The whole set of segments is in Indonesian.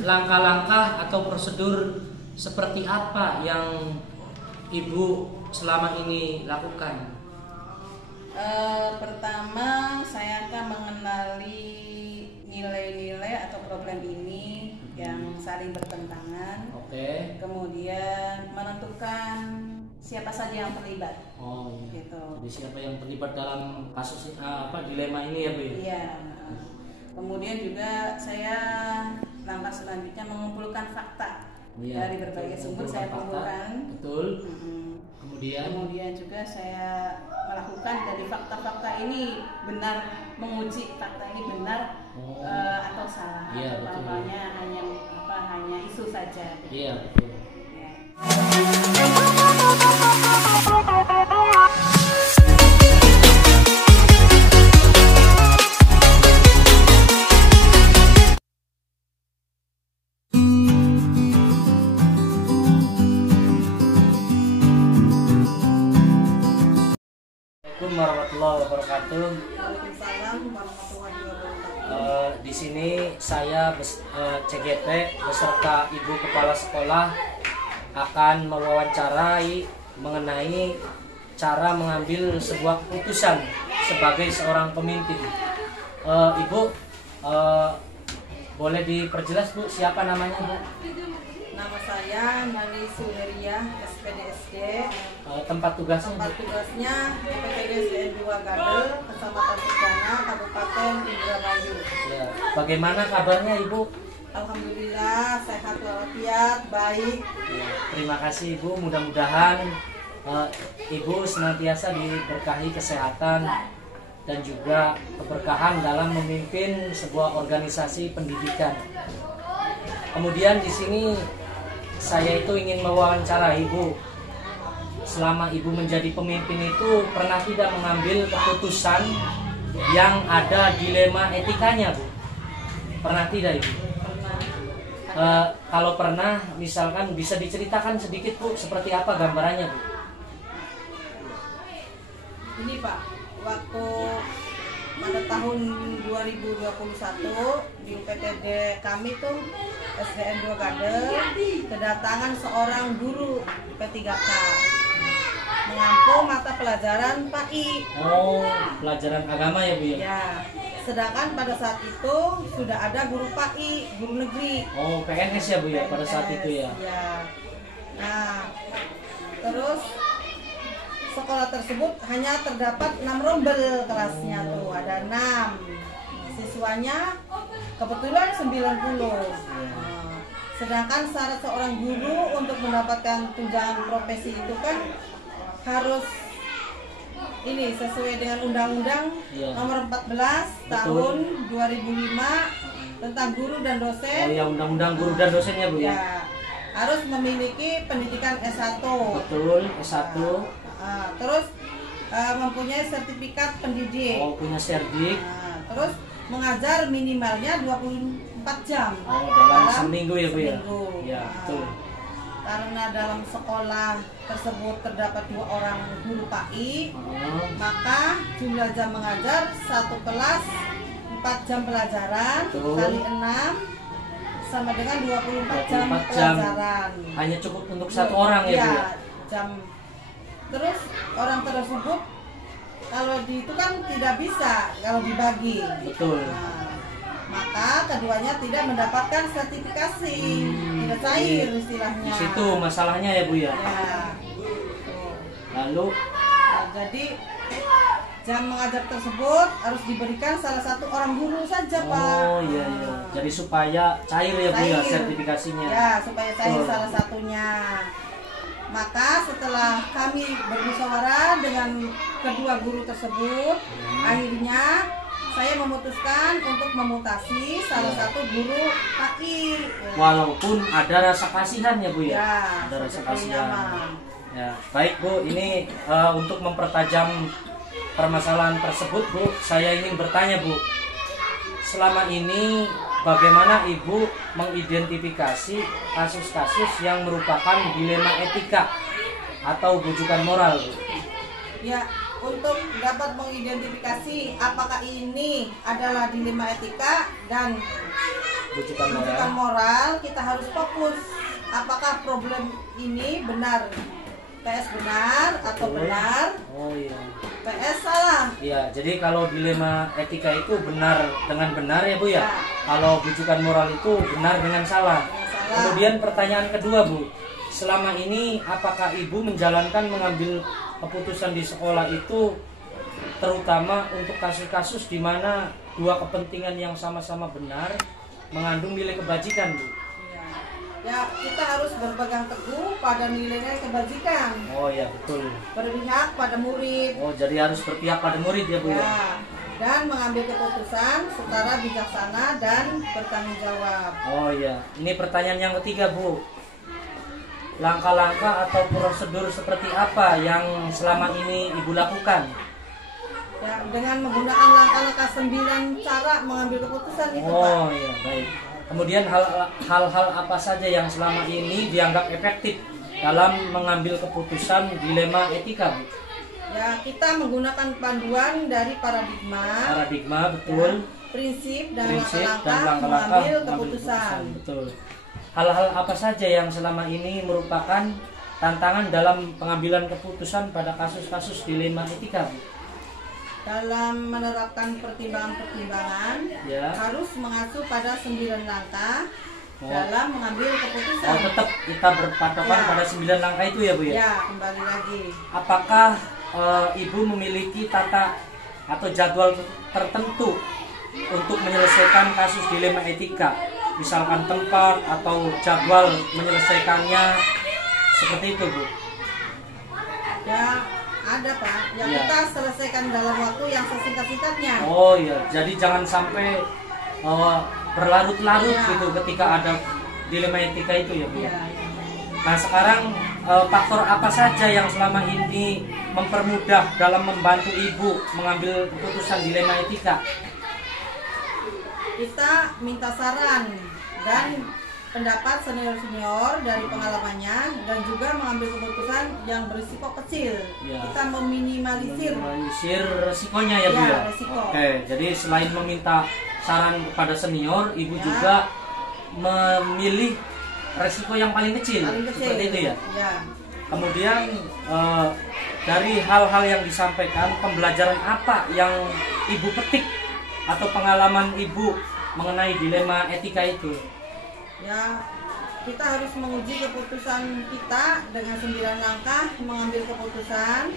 langkah-langkah atau prosedur seperti apa yang Ibu selama ini lakukan? Pertama, saya akan mengenali nilai-nilai atau problem ini yang saling bertentangan. Oke. Kemudian menentukan siapa saja yang terlibat. Oh iya. Gitu. Jadi siapa yang terlibat dalam kasus dilema ini ya Bu? Iya. Kemudian juga saya langkah selanjutnya mengumpulkan fakta dari berbagai sumber saya kumpulkan. Betul. Kemudian juga saya melakukan dari fakta-fakta ini benar, menguji fakta ini benar atau salah. Iya, atau hanya isu saja. Iya betul. Ya. Assalamualaikum warahmatullahi wabarakatuh. Waalaikumsalam warahmatullahi wabarakatuh. Di sini saya CGP beserta Ibu Kepala Sekolah akan mewawancarai mengenai cara mengambil sebuah keputusan sebagai seorang pemimpin. Ibu boleh diperjelas Bu, siapa namanya Bu? Nama saya Nani Suleria, SPDSD. Tempat tugasnya? Tempat tugasnya PPD SDN 2 Gadel, Kecamatan Sejana, Kabupaten Indramayu. Ya. Bagaimana kabarnya Ibu? Alhamdulillah sehat walafiat, baik. Ya, terima kasih Ibu. Mudah-mudahan Ibu senantiasa diberkahi kesehatan dan juga keberkahan dalam memimpin sebuah organisasi pendidikan. Kemudian di sini saya itu ingin mewawancara Ibu. Selama Ibu menjadi pemimpin itu pernah tidak mengambil keputusan yang ada dilema etikanya, Bu? Pernah tidak Ibu? Pernah. Kalau pernah, misalkan bisa diceritakan sedikit Bu, seperti apa gambarannya Bu? Ini Pak, waktu pada tahun 2021 di UPTD kami tuh SDN 2 Gadel kedatangan seorang guru P3K mengampu mata pelajaran PAI. Oh, pelajaran agama ya Bu ya? Ya, sedangkan pada saat itu sudah ada guru PAI, guru negeri. Oh, PNS ya Bu ya pada saat itu ya? Ya. Nah, terus sekolah tersebut hanya terdapat 6 rombel kelasnya tuh, ada 6 siswanya, kebetulan 90. Sedangkan syarat seorang guru untuk mendapatkan tunjangan profesi itu kan harus ini sesuai dengan Undang-Undang Nomor 14 Tahun 2005 tentang guru dan dosen. Oh ya, Undang-Undang guru dan dosen ya Bu ya? Ya, harus memiliki pendidikan S1. Betul, S1. Terus mempunyai sertifikat pendidik. Oh, punya serdik. Terus mengajar minimalnya 24 jam. Oh, dalam seminggu ya Bu ya? Seminggu. Ya, betul. Karena dalam sekolah tersebut terdapat 2 orang guru PAI, maka jumlah jam mengajar satu kelas 4 jam pelajaran kali 6 sama dengan 24 jam pelajaran. Hanya cukup untuk satu orang ya Bu ya? Jam. Terus orang tersebut kalau itu kan tidak bisa kalau dibagi. Betul. Maka keduanya tidak mendapatkan sertifikasi, tidak cair istilahnya. Di situ masalahnya ya Bu ya? Ya. Lalu jadi jam mengajar tersebut harus diberikan salah satu orang guru saja Pak. Oh iya iya. Jadi supaya cair ya Bu ya sertifikasinya? Ya, supaya cair salah satunya. Maka setelah kami bermusyawarah dengan kedua guru tersebut, akhirnya saya memutuskan untuk memutasi salah satu guru PAI. Walaupun ada rasa kasihan ya Bu ya? Ya, ada rasa kasihan. Ya, baik Bu, ini untuk mempertajam permasalahan tersebut Bu, saya ingin bertanya Bu. Selama ini bagaimana Ibu mengidentifikasi kasus-kasus yang merupakan dilema etika atau bujukan moral Bu? Ya, untuk dapat mengidentifikasi apakah ini adalah dilema etika dan Rujukan moral. Rujukan moral kita harus fokus apakah problem ini benar, PS benar atau benar. Oh iya. PS salah. Iya, jadi kalau dilema etika itu benar dengan benar ya Bu ya. Kalau rujukan moral itu benar dengan salah. Kemudian pertanyaan kedua Bu, selama ini apakah Ibu menjalankan mengambil keputusan di sekolah itu terutama untuk kasus-kasus di mana dua kepentingan yang sama-sama benar mengandung nilai kebajikan Bu? Ya, kita harus berpegang teguh pada nilai-nilai kebajikan. Oh ya, betul. Berpihak pada murid. Oh, jadi harus berpihak pada murid ya Bu ya. Dan mengambil keputusan secara bijaksana dan bertanggung jawab. Oh iya, ini pertanyaan yang ketiga Bu. Langkah-langkah atau prosedur seperti apa yang selama ini Ibu lakukan? Ya, dengan menggunakan langkah-langkah 9 cara mengambil keputusan itu, Pak. Oh iya, baik. Kemudian hal-hal apa saja yang selama ini dianggap efektif dalam mengambil keputusan dilema etika, Bu? Ya, kita menggunakan panduan dari paradigma. Paradigma, betul. Ya, prinsip dan langkah-langkah mengambil keputusan. Betul. Hal-hal apa saja yang selama ini merupakan tantangan dalam pengambilan keputusan pada kasus-kasus dilema etika, Bu? Dalam menerapkan pertimbangan-pertimbangan, harus mengacu pada 9 langkah dalam mengambil keputusan. Oh, tetap kita berpatokan pada 9 langkah itu ya Bu ya? Ya, kembali lagi. Apakah Ibu memiliki tata atau jadwal tertentu untuk menyelesaikan kasus dilema etika? Misalkan tempat atau jadwal menyelesaikannya seperti itu Bu? Ya, ada Pak. Yang kita selesaikan dalam waktu yang sesingkat-singkatnya. Oh iya, jadi jangan sampai berlarut-larut gitu ketika ada dilema etika itu ya Bu. Nah sekarang faktor apa saja yang selama ini mempermudah dalam membantu Ibu mengambil keputusan dilema etika? Kita minta saran dan pendapat senior-senior dari pengalamannya dan juga mengambil keputusan yang berisiko kecil. Kita meminimalisir resikonya ya Bu ya. Resiko. Oke, jadi selain meminta saran kepada senior, Ibu juga memilih resiko yang paling kecil. Seperti itu ya. Kemudian dari hal-hal yang disampaikan, pembelajaran apa yang Ibu petik atau pengalaman Ibu mengenai dilema etika itu? Ya, kita harus menguji keputusan kita dengan 9 langkah mengambil keputusan.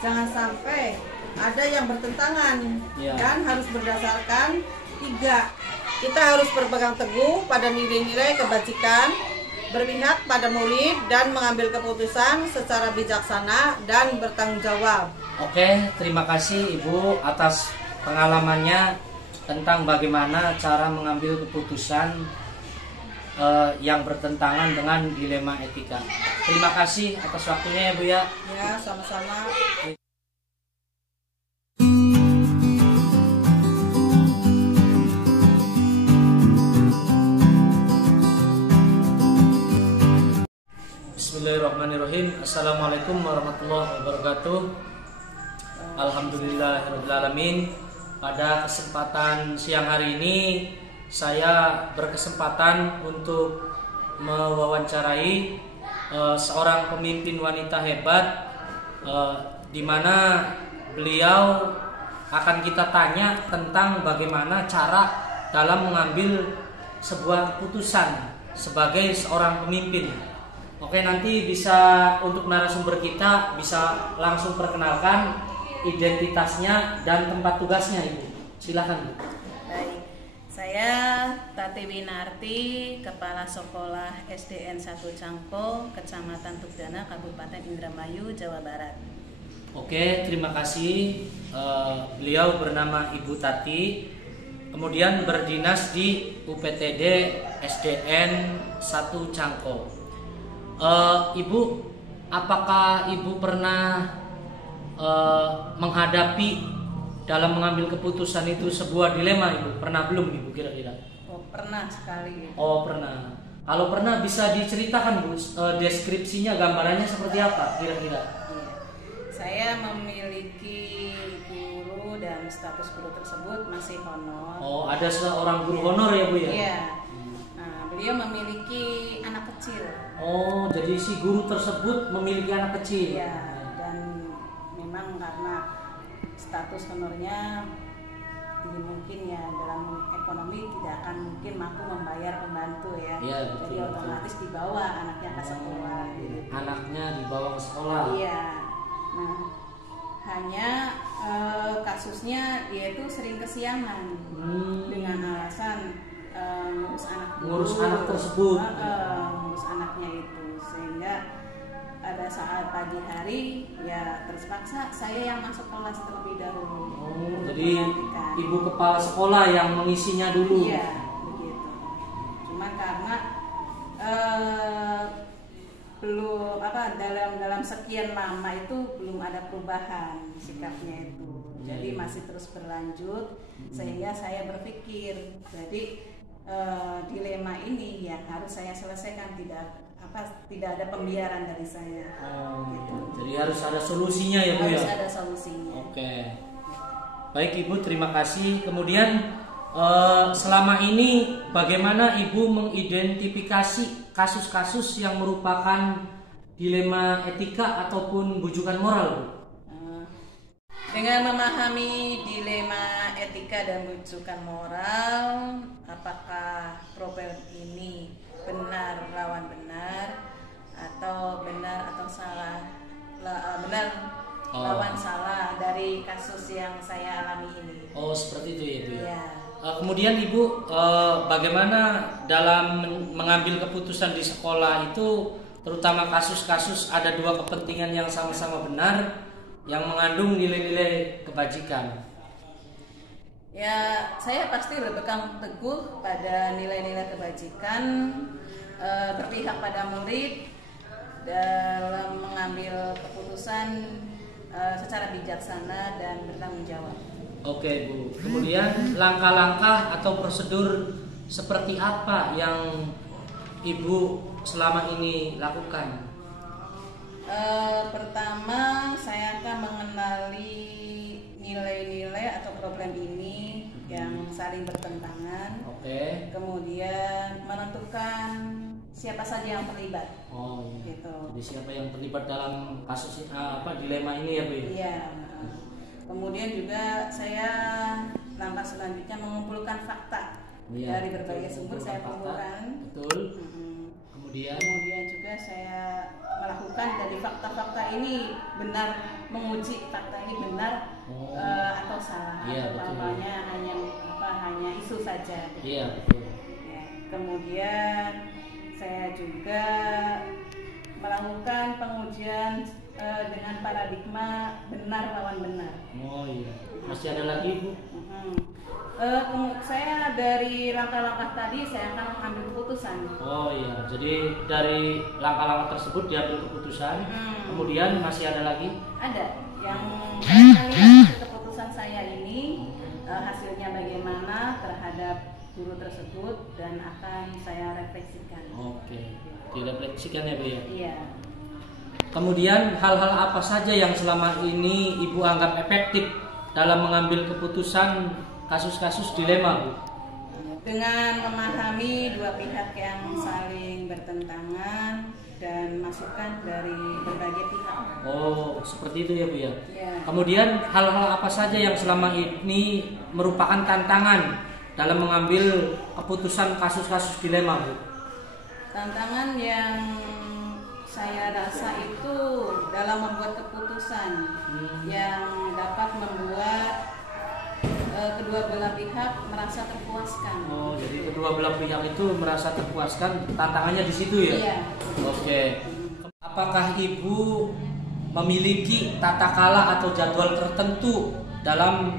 Jangan sampai ada yang bertentangan dan harus berdasarkan 3. Kita harus berpegang teguh pada nilai-nilai kebajikan, berpihak pada murid dan mengambil keputusan secara bijaksana dan bertanggung jawab. Oke, terima kasih Ibu atas pengalamannya tentang bagaimana cara mengambil keputusan yang bertentangan dengan dilema etika. Terima kasih atas waktunya ya Bu ya. Ya, sama-sama. Bismillahirrahmanirrahim. Assalamualaikum warahmatullahi wabarakatuh. Alhamdulillahirrahmanirrahim. Pada kesempatan siang hari ini saya berkesempatan untuk mewawancarai seorang pemimpin wanita hebat, di mana beliau akan kita tanya tentang bagaimana cara dalam mengambil sebuah keputusan sebagai seorang pemimpin. Oke, nanti bisa untuk narasumber kita bisa langsung perkenalkan identitasnya dan tempat tugasnya Ibu. Silakan Bu. Baik. Saya Tati Winarti, Kepala Sekolah SDN 1 Cangpo, Kecamatan Tugdana, Kabupaten Indramayu, Jawa Barat. Oke, terima kasih. Beliau bernama Ibu Tati, kemudian berdinas di UPTD SDN 1 Cangko. Ibu, apakah Ibu pernah menghadapi dalam mengambil keputusan itu sebuah dilema Ibu? Pernah belum Ibu kira-kira? Oh, pernah sekali. Oh, pernah. Kalau pernah bisa diceritakan Bu, deskripsinya, gambarannya seperti apa kira-kira? Iya. Saya memiliki guru dan status guru tersebut masih honor. Oh, ada seorang guru honor ya Bu ya? Iya. beliau memiliki anak kecil. Oh, jadi si guru tersebut memiliki anak kecil. Iya, dan memang karena status honornya tidak mungkin ya, dalam ekonomi tidak akan mungkin mampu membayar pembantu ya. Iya, betul, jadi otomatis dibawa anaknya ke sekolah. Gitu. Anaknya dibawa ke sekolah. Iya. Nah, hanya kasusnya dia itu sering kesiangan dengan alasan ngurus anak tersebut. Ngurus anaknya itu, sehingga pada saat pagi hari ya terpaksa saya yang masuk kelas terlebih dahulu. Oh, jadi ibu kepala sekolah yang mengisinya dulu. Iya, begitu. Cuma karena belum dalam sekian lama itu belum ada perubahan sikapnya itu, jadi masih terus berlanjut, sehingga saya berpikir jadi dilema ini yang harus saya selesaikan, tidak ada pembiaran dari saya. Gitu. Jadi harus ada solusinya ya Bu ya. Harus ada solusinya. Oke. Baik Ibu, terima kasih. Kemudian selama ini bagaimana Ibu mengidentifikasi kasus-kasus yang merupakan dilema etika ataupun bujukan moral, Bu? Dengan memahami dilema etika dan bujukan moral, apakah problem ini benar lawan benar atau benar atau salah, benar lawan salah dari kasus yang saya alami ini. Oh, seperti itu ya Bu. Ya. Kemudian Ibu, bagaimana dalam mengambil keputusan di sekolah itu, terutama kasus-kasus ada dua kepentingan yang sama-sama benar, yang mengandung nilai-nilai kebajikan? Ya, saya pasti berpegang teguh pada nilai-nilai kebajikan, berpihak pada murid dalam mengambil keputusan secara bijaksana dan bertanggung jawab. Oke Bu, kemudian langkah-langkah atau prosedur seperti apa yang Ibu selama ini lakukan? Pertama, saya akan mengenali nilai-nilai atau problem ini yang saling bertentangan. Oke. Kemudian menentukan siapa saja yang terlibat. Oh, iya. Gitu. Jadi siapa yang terlibat dalam kasus dilema ini ya Bu? Iya. Kemudian juga saya langkah selanjutnya mengumpulkan fakta dari berbagai sumber saya kumpulkan. Betul. Kemudian juga saya melakukan dari fakta-fakta ini benar, menguji fakta ini benar atau salah, iya, atau apanya hanya isu saja. Iya betul. Ya, kemudian saya juga melakukan pengujian dengan paradigma benar lawan benar. Oh iya. Masih ada lagi Bu? Saya dari langkah-langkah tadi saya akan mengambil keputusan. Oh iya, jadi dari langkah-langkah tersebut diambil keputusan. Kemudian masih ada lagi? Ada. Yang saya lihat keputusan saya ini hasilnya bagaimana terhadap guru tersebut dan akan saya refleksikan. Oke, direfleksikan ya Bu ya? Iya. Kemudian hal-hal apa saja yang selama ini Ibu anggap efektif dalam mengambil keputusan kasus-kasus dilema Bu? Dengan memahami dua pihak yang saling bertentangan dan masukan dari berbagai pihak. Oh, seperti itu ya Bu ya? Ya. Kemudian hal-hal apa saja yang selama ini merupakan tantangan dalam mengambil keputusan kasus-kasus dilema Bu? Tantangan yang saya rasa itu dalam membuat keputusan yang dapat membuat kedua belah pihak merasa terpuaskan. Oh, jadi kedua belah pihak itu merasa terpuaskan, tantangannya di situ ya? Iya. Oke. Apakah Ibu memiliki tata kala atau jadwal tertentu dalam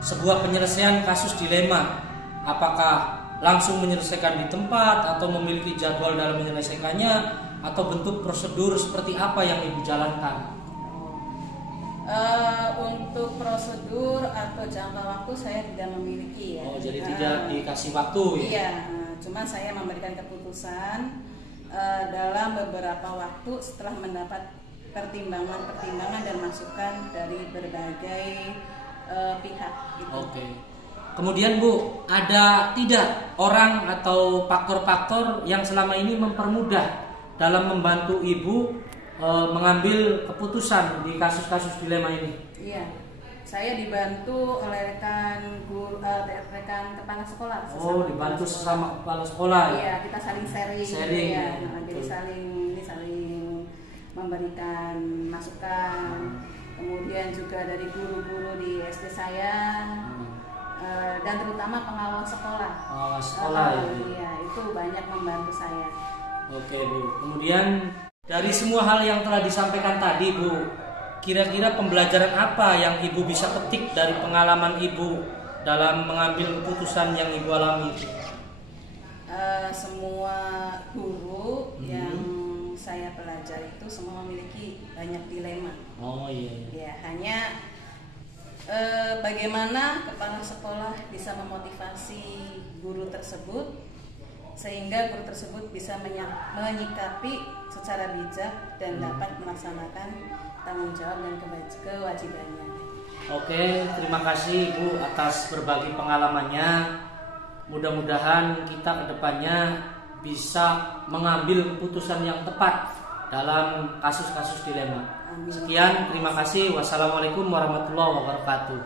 sebuah penyelesaian kasus dilema? Apakah langsung menyelesaikan di tempat atau memiliki jadwal dalam menyelesaikannya, atau bentuk prosedur seperti apa yang Ibu jalankan? Untuk prosedur atau jangka waktu saya tidak memiliki ya. Oh, jadi tidak dikasih waktu ya? Iya, cuma saya memberikan keputusan dalam beberapa waktu setelah mendapat pertimbangan dan masukan dari berbagai pihak. Gitu. Oke. Kemudian Bu, ada tidak orang atau faktor-faktor yang selama ini mempermudah dalam membantu Ibu mengambil keputusan di kasus-kasus dilema ini? Iya, saya dibantu oleh rekan kepala sekolah. Oh, dibantu sesama kepala sekolah. Iya, kita saling sharing. Sharing. Ya. Nah, jadi saling memberikan masukan. Kemudian juga dari guru-guru di SD saya. Dan terutama pengawas sekolah. Pengawas sekolah ya. Iya, itu banyak membantu saya. Oke Bu. Kemudian dari semua hal yang telah disampaikan tadi Bu, kira-kira pembelajaran apa yang Ibu bisa petik dari pengalaman Ibu dalam mengambil keputusan yang Ibu alami? Semua guru yang saya pelajari itu semua memiliki banyak dilema. Oh iya. Ya, hanya bagaimana kepala sekolah bisa memotivasi guru tersebut sehingga guru tersebut bisa menyikapi secara bijak dan dapat melaksanakan tanggung jawab dan kewajibannya. Oke, terima kasih Bu atas berbagi pengalamannya. Mudah-mudahan kita kedepannya bisa mengambil keputusan yang tepat dalam kasus-kasus dilema. Amin. Sekian, terima kasih. Wassalamualaikum warahmatullahi wabarakatuh.